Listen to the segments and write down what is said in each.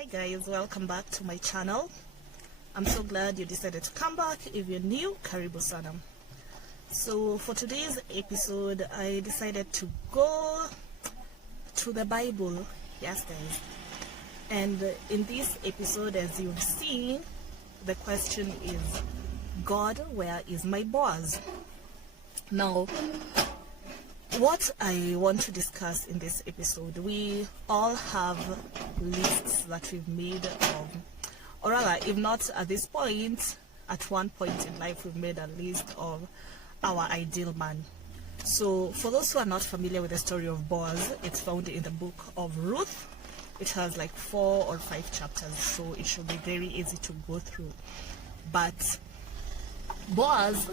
Hi guys, welcome back to my channel. I'm so glad you decided to come back. If you're new, karibu sana. So for today's episode, I decided to go to the Bible. Yes guys. And in this episode, as you've seen, the question is, God, where is my Boaz? Now, what I want to discuss in this episode, we all have lists that we've made of, or rather, if not at this point, at one point in life we've made a list of our ideal man. So for those who are not familiar with the story of Boaz, it's found in the book of Ruth. It has like 4 or 5 chapters, so it should be very easy to go through. But Boaz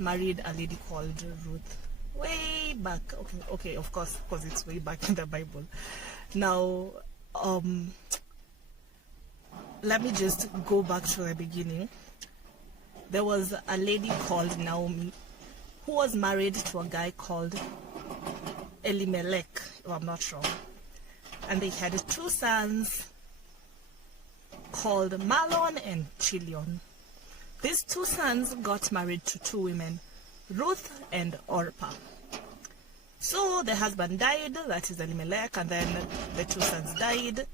married a lady called Ruth way back. Okay, of course, because it's way back in the Bible. Now, let me just go back to the beginning. There was a lady called Naomi who was married to a guy called Elimelech, I'm not sure. And they had 2 sons called Mahlon and Chilion. These 2 sons got married to 2 women, Ruth and Orpah. So the husband died, that is Elimelech, and then the 2 sons died,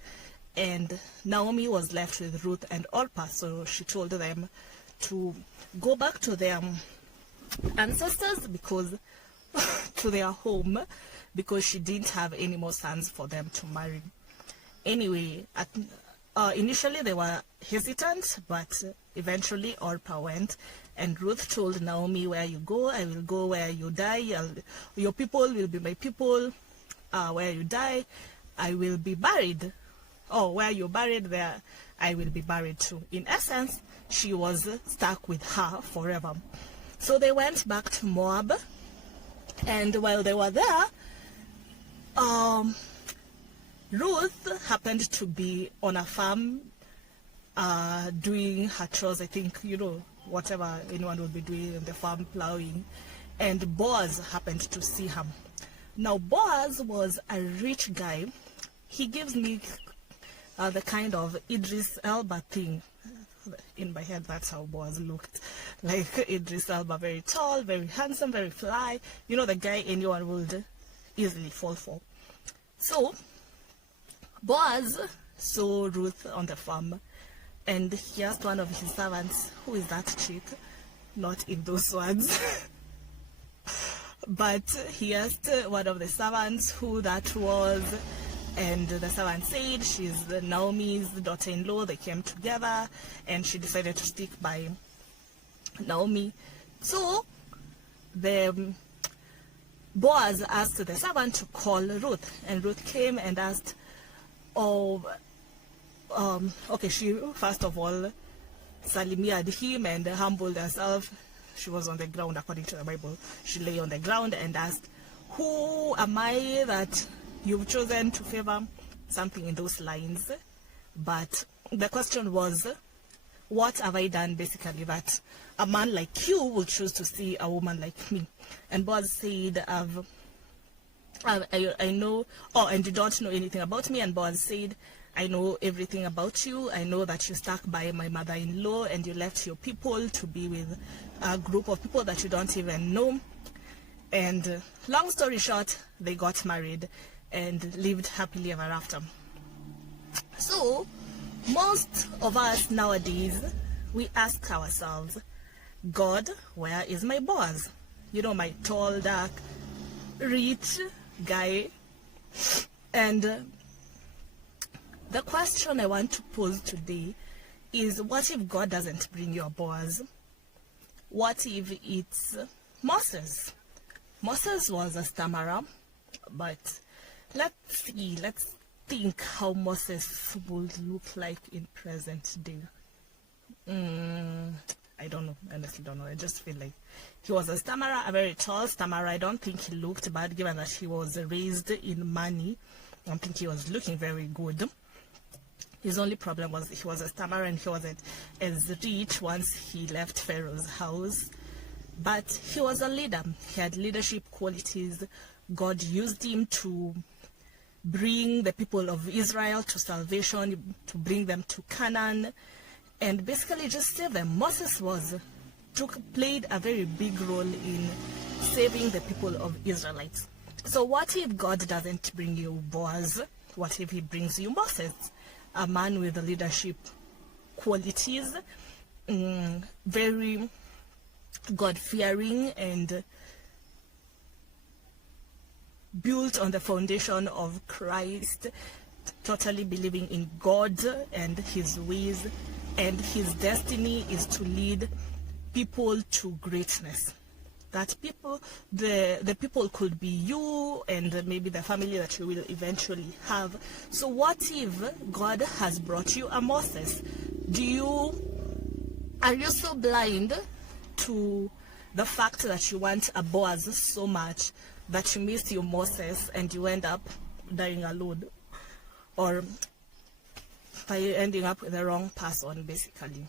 and Naomi was left with Ruth and Orpah. So she told them to go back to their ancestors, because to their home, because she didn't have any more sons for them to marry. Anyway, initially they were hesitant, but eventually Orpah went, and Ruth told Naomi, where you go, I will go. Where you die, your people will be my people. Where you die, I will be buried. Oh, where you're buried, there I will be buried too. In essence, she was stuck with her forever. So they went back to Moab, and while they were there, Ruth happened to be on a farm doing her chores, I think, whatever anyone would be doing in the farm, plowing, and Boaz happened to see her. Now, Boaz was a rich guy. He gives me the kind of Idris Elba thing. In my head, that's how Boaz looked. Like Idris Elba, very tall, very handsome, very fly. The guy anyone would easily fall for. So Boaz saw Ruth on the farm, and he asked one of his servants, who is that chick? Not in those words. But he asked one of the servants who that was, and the servant said she's Naomi's daughter-in-law. They came together, and she decided to stick by Naomi. So the Boaz asked the servant to call Ruth, and Ruth came and asked, she first of all salimiaed him and humbled herself. She was on the ground, according to the Bible. She lay on the ground and asked, who am I that you've chosen to favor? Something in those lines. But the question was, what have I done, basically, that a man like you will choose to see a woman like me? And Boaz said, I know, and you don't know anything about me. And Boaz said, I know everything about you. I know that you stuck by my mother-in-law and you left your people to be with a group of people that you don't even know. And long story short, they got married and lived happily ever after. So most of us nowadays, we ask ourselves, God, where is my Boaz? My tall, dark, rich guy. And the question I want to pose today is, what if God doesn't bring you a Boaz? What if it's Moses? Moses was a stammerer, but let's think how Moses would look like in present day. I don't know, honestly don't know. I just feel like he was a stammerer, a very tall stammerer. I don't think he looked bad, given that he was raised in money. I don't think he was looking very good. His only problem was he was a stammerer, and he wasn't as rich once he left Pharaoh's house. But he was a leader. He had leadership qualities. God used him to bring the people of Israel to salvation, to bring them to Canaan, and basically just save them. Moses played a very big role in saving the people of Israelites. So what if God doesn't bring you Boaz? What if he brings you Moses, a man with leadership qualities, very God-fearing and built on the foundation of Christ, totally believing in God and his ways, and his destiny is to lead people to greatness. That people, the people could be you and maybe the family that you will eventually have. So what if God has brought you a Moses? Are you so blind to the fact that you want a Boaz so much that you miss your Moses and you end up dying alone, or by ending up with the wrong person, basically?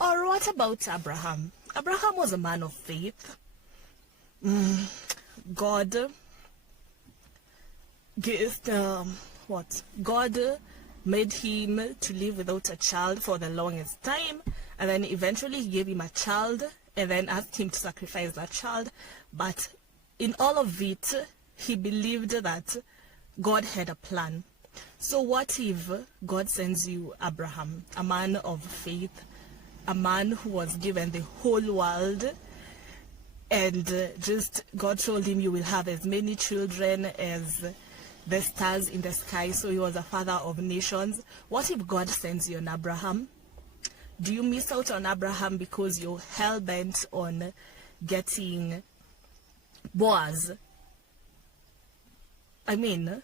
Or what about Abraham? Abraham was a man of faith. God made him to live without a child for the longest time, and then eventually he gave him a child and then asked him to sacrifice that child. But in all of it, he believed that God had a plan. So what if God sends you Abraham, a man of faith, a man who was given the whole world, and just God told him you will have as many children as the stars in the sky, so he was a father of nations? What if God sends you an Abraham? Do you miss out on Abraham because you're hell-bent on getting Boaz? I mean,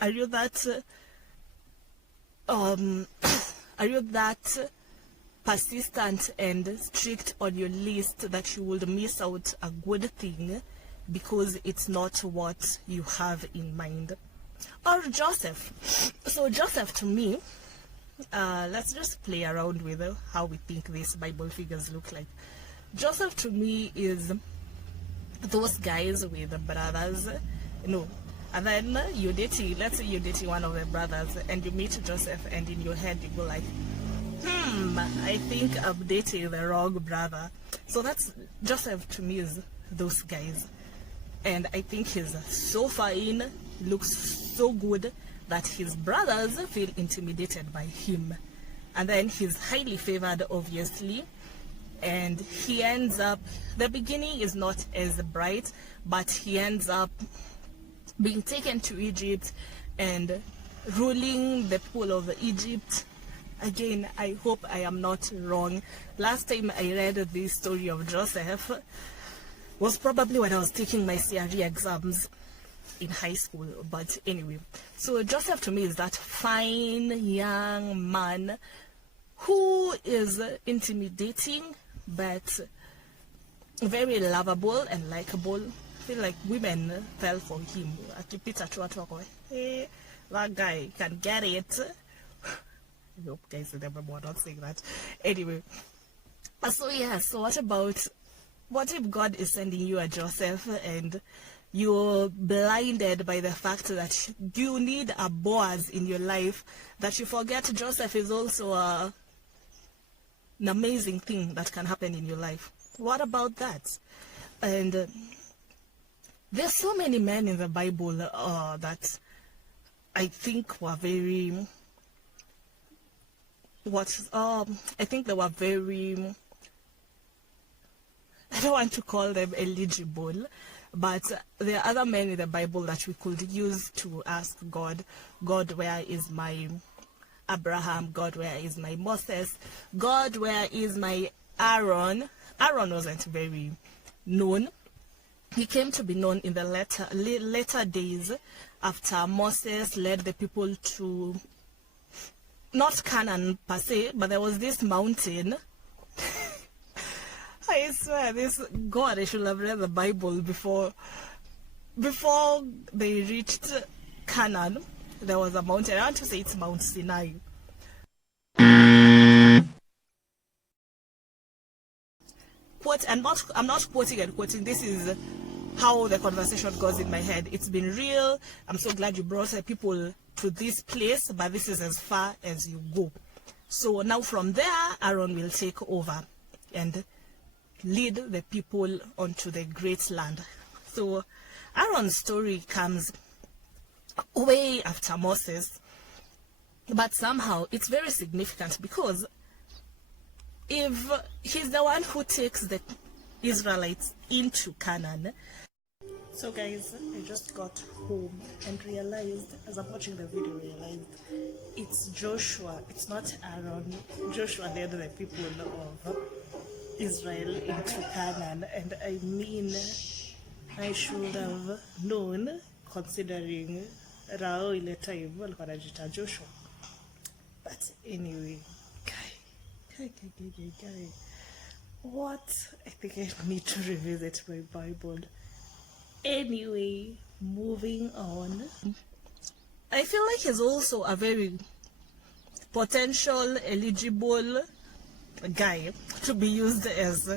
are you that persistent and strict on your list that you would miss out a good thing because it's not what you have in mind? Or Joseph. So Joseph, to me, let's just play around with how we think these Bible figures look like. Joseph to me is those guys with brothers, and then let's say you're dating one of the brothers and you meet Joseph, and in your head you go like, I think I'm dating the wrong brother. So that's Joseph to me, is those guys. And I think he's so fine, looks so good, that his brothers feel intimidated by him. And then he's highly favored, obviously. And he ends up, the beginning is not as bright, but he ends up being taken to Egypt and ruling the people of Egypt. Again, I hope I am not wrong. Last time I read this story of Joseph was probably when I was taking my CRE exams in high school. But anyway, so Joseph to me is that fine young man who is intimidating but very lovable and likable. I feel like women fell for him. Hey, that guy can get it. I hope guys remember more not saying that. Anyway, so yeah, so what if God is sending you a Joseph and you're blinded by the fact that you need a Boaz in your life, that you forget Joseph is also an amazing thing that can happen in your life? What about that? And there's so many men in the Bible that I think were very I think they were very, I don't want to call them eligible, but there are other men in the Bible that we could use to ask God, where is my Abraham? God, where is my Moses? God, where is my Aaron? Aaron wasn't very known. He came to be known in the later days after Moses led the people to, not Canaan per se, but there was this mountain. I swear, I should have read the Bible before they reached Canaan. There was a mountain. I want to say it's Mount Sinai. I'm not quoting and quoting. This is how the conversation goes in my head. It's been real. I'm so glad you brought people to this place, but this is as far as you go. So now from there, Aaron will take over and lead the people onto the great land. So Aaron's story comes way after Moses, but somehow it's very significant because if he's the one who takes the Israelites into Canaan. So guys, I just got home and realized, as I'm watching the video, realized it's Joshua, it's not Aaron. Joshua led the people of Israel into Canaan, and I mean, I should have known, considering Rao ile time walikuwa wanajiita Joshua. But anyway, guy, what? I think I need to revisit my Bible. Anyway, moving on. I feel like he's also a very potential, eligible guy to be used as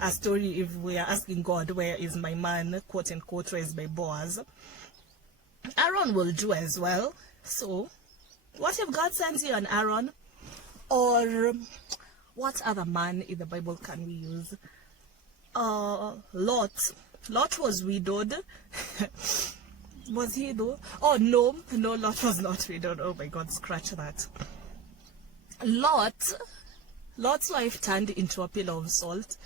a story if we are asking God, where is my man, quote unquote, where is my Boaz? Aaron will do as well. So what if God sends you an Aaron? Or what other man in the Bible can we use? Lot. Lot was widowed. Was he though? Oh no, Lot was not widowed. Oh my God, scratch that. Lot's wife turned into a pillar of salt,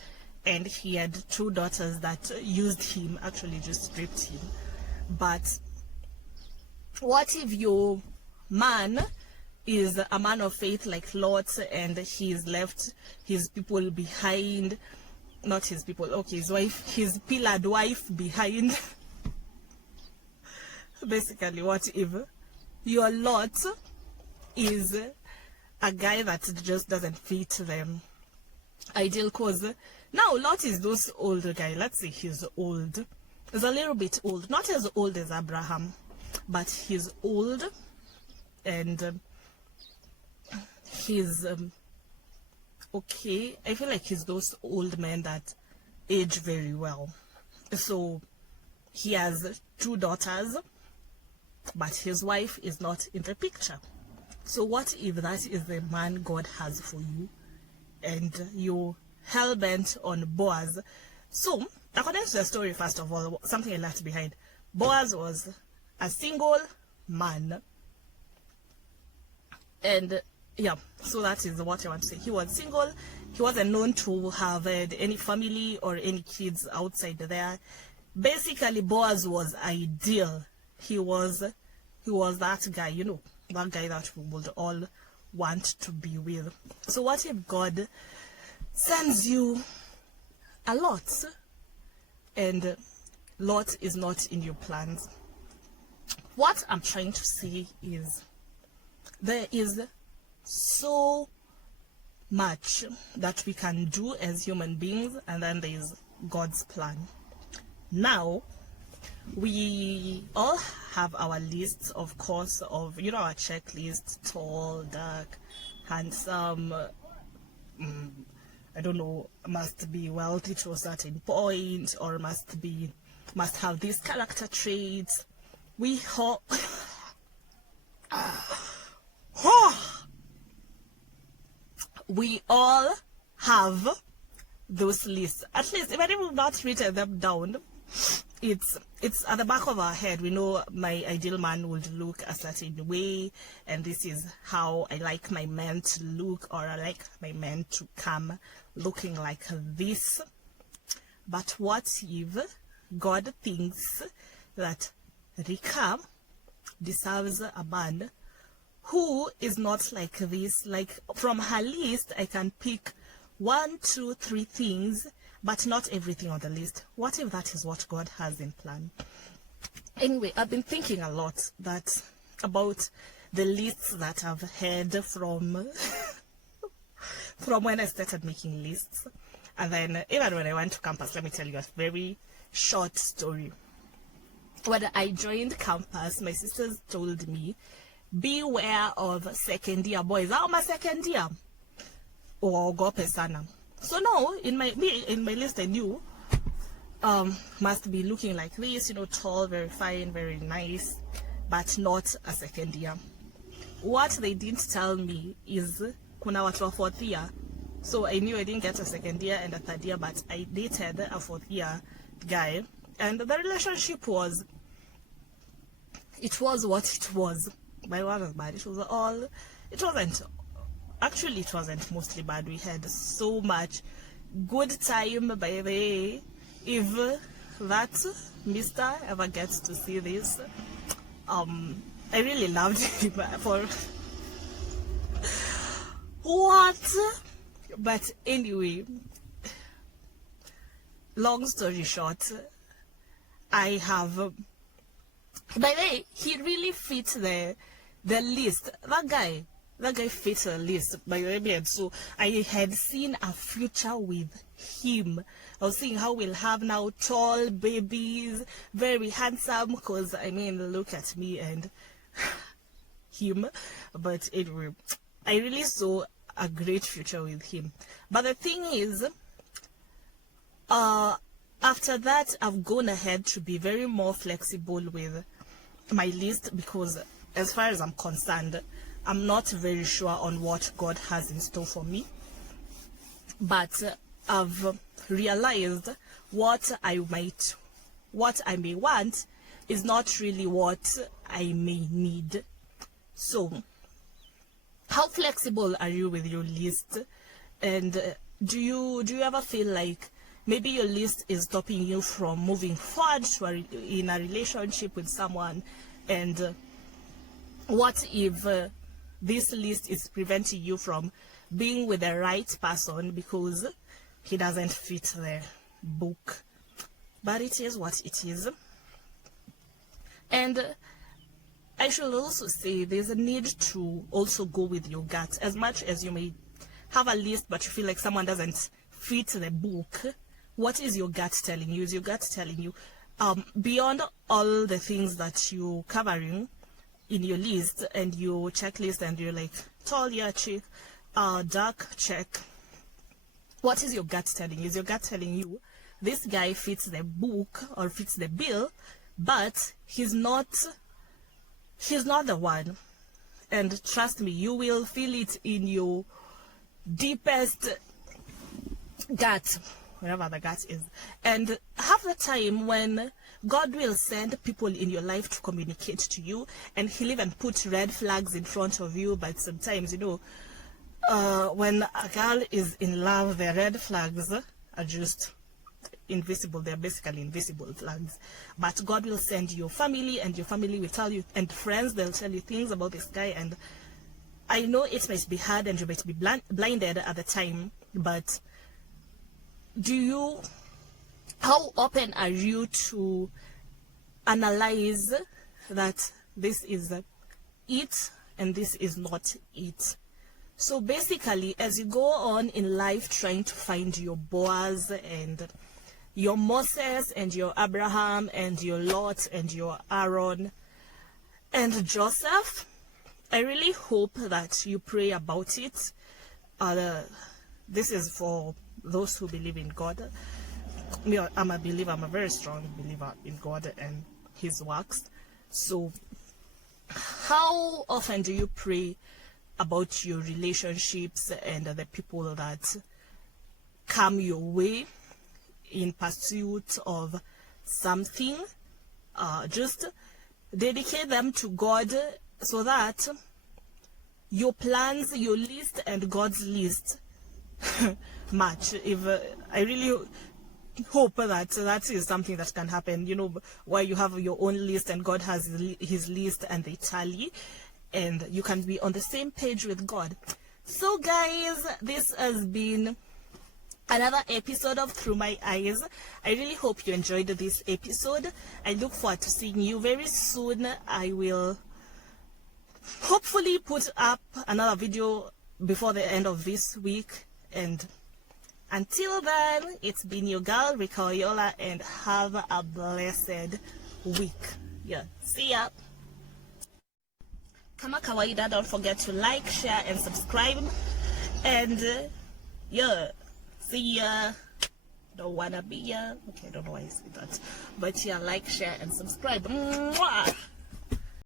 and he had 2 daughters that used him, actually just stripped him. But what if your man is a man of faith like Lot, and he's left his people behind? Not his people, okay, his wife, his pillared wife behind. Basically, what if your Lot is a guy that just doesn't fit them ideal? Cause now Lot is those older guy. Let's say he's old. He's a little bit old, not as old as Abraham, but he's old, and he's okay. I feel like he's those old men that age very well. So he has 2 daughters, but his wife is not in the picture. So what if that is the man God has for you, and you're hell-bent on Boaz? So according to the story, first of all, something I left behind, Boaz was a single man, and yeah, so that is what I want to say. He was single. He wasn't known to have had any family or any kids outside there. Basically, Boaz was ideal. He was that guy, you know, that guy that we would all want to be with. So what if God sends you a Lot, and Lot is not in your plans? What I'm trying to say is there is so much that we can do as human beings, and then there's God's plan. Now, we all have our lists, of course, of, you know, our checklist: tall, dark, handsome, I don't know, must be wealthy to a certain point, or must have these character traits. We hope we all have those lists. At least, even if we've not written them down, it's at the back of our head. We know my ideal man would look a certain way, and this is how I like my men to look, or I like my men to come looking like this. But what if God thinks that Rika deserves a man who is not like this? Like, from her list, I can pick 1, 2, 3 things, but not everything on the list. What if that is what God has in plan? Anyway, I've been thinking a lot about the lists that I've had from from when I started making lists. And then even when I went to campus, let me tell you a very short story. When I joined campus, my sisters told me, beware of second year boys. How am I second year? Or go pesana. So now in my list, I knew must be looking like this, tall, very fine, very nice, but not a second year. What they didn't tell me is kuna watu wa fourth year. So I knew I didn't get a second year and a third year, but I dated a fourth year guy, and the relationship was what it was. By what was bad, it wasn't mostly bad. We had so much good time. By the way, if that mister ever gets to see this, I really loved him for what. But anyway, long story short, I have, by the way, he really fits the list. That guy fits the list, by the way. And so I had seen a future with him. I was seeing how we'll have now tall babies, very handsome, because I mean, look at me and him. But anyway, I really saw a great future with him. But the thing is, after that, I've gone ahead to be very more flexible with my list, because as far as I'm concerned, I'm not very sure on what God has in store for me. But I've realized what I may want is not really what I may need. So how flexible are you with your list? And do you ever feel like maybe your list is stopping you from moving forward in a relationship with someone? And what if this list is preventing you from being with the right person because he doesn't fit the book? But it is what it is. And I should also say there's a need to also go with your gut. As much as you may have a list but you feel like someone doesn't fit the book, what is your gut telling you? Is your gut telling you, beyond all the things that you're covering in your list and your checklist, and you're like, tall, yeah, check, dark, check, what is your gut telling you? Is your gut telling you this guy fits the book or fits the bill, but he's not the one? And trust me, you will feel it in your deepest gut, wherever the gut is. And half the time when God will send people in your life to communicate to you, and he'll even put red flags in front of you, but sometimes, when a girl is in love, the red flags are just invisible. They're basically invisible flags. But God will send your family, and your family will tell you, and friends, they'll tell you things about this guy. And I know it might be hard and you might be blinded at the time, but how open are you to analyze that this is it and this is not it? So basically, as you go on in life trying to find your Boaz and your Moses and your Abraham and your Lot and your Aaron and Joseph, I really hope that you pray about it. This is for those who believe in God. I'm a believer. I'm a very strong believer in God and his works. So how often do you pray about your relationships and the people that come your way in pursuit of something? Just dedicate them to God so that your plans, your list, and God's list match. I really hope that is something that can happen, where you have your own list and God has his list and they tally, and you can be on the same page with God. So guys, this has been another episode of Through My Eyes. I really hope you enjoyed this episode. I look forward to seeing you very soon. I will hopefully put up another video before the end of this week, and until then, it's been your girl Rika Oyola, and have a blessed week. Yeah, see ya. Kama kawaida, don't forget to like, share, and subscribe. And yeah, see ya. don't wanna be ya. Okay, I don't know why I say that, but yeah, like, share, and subscribe. Mwah!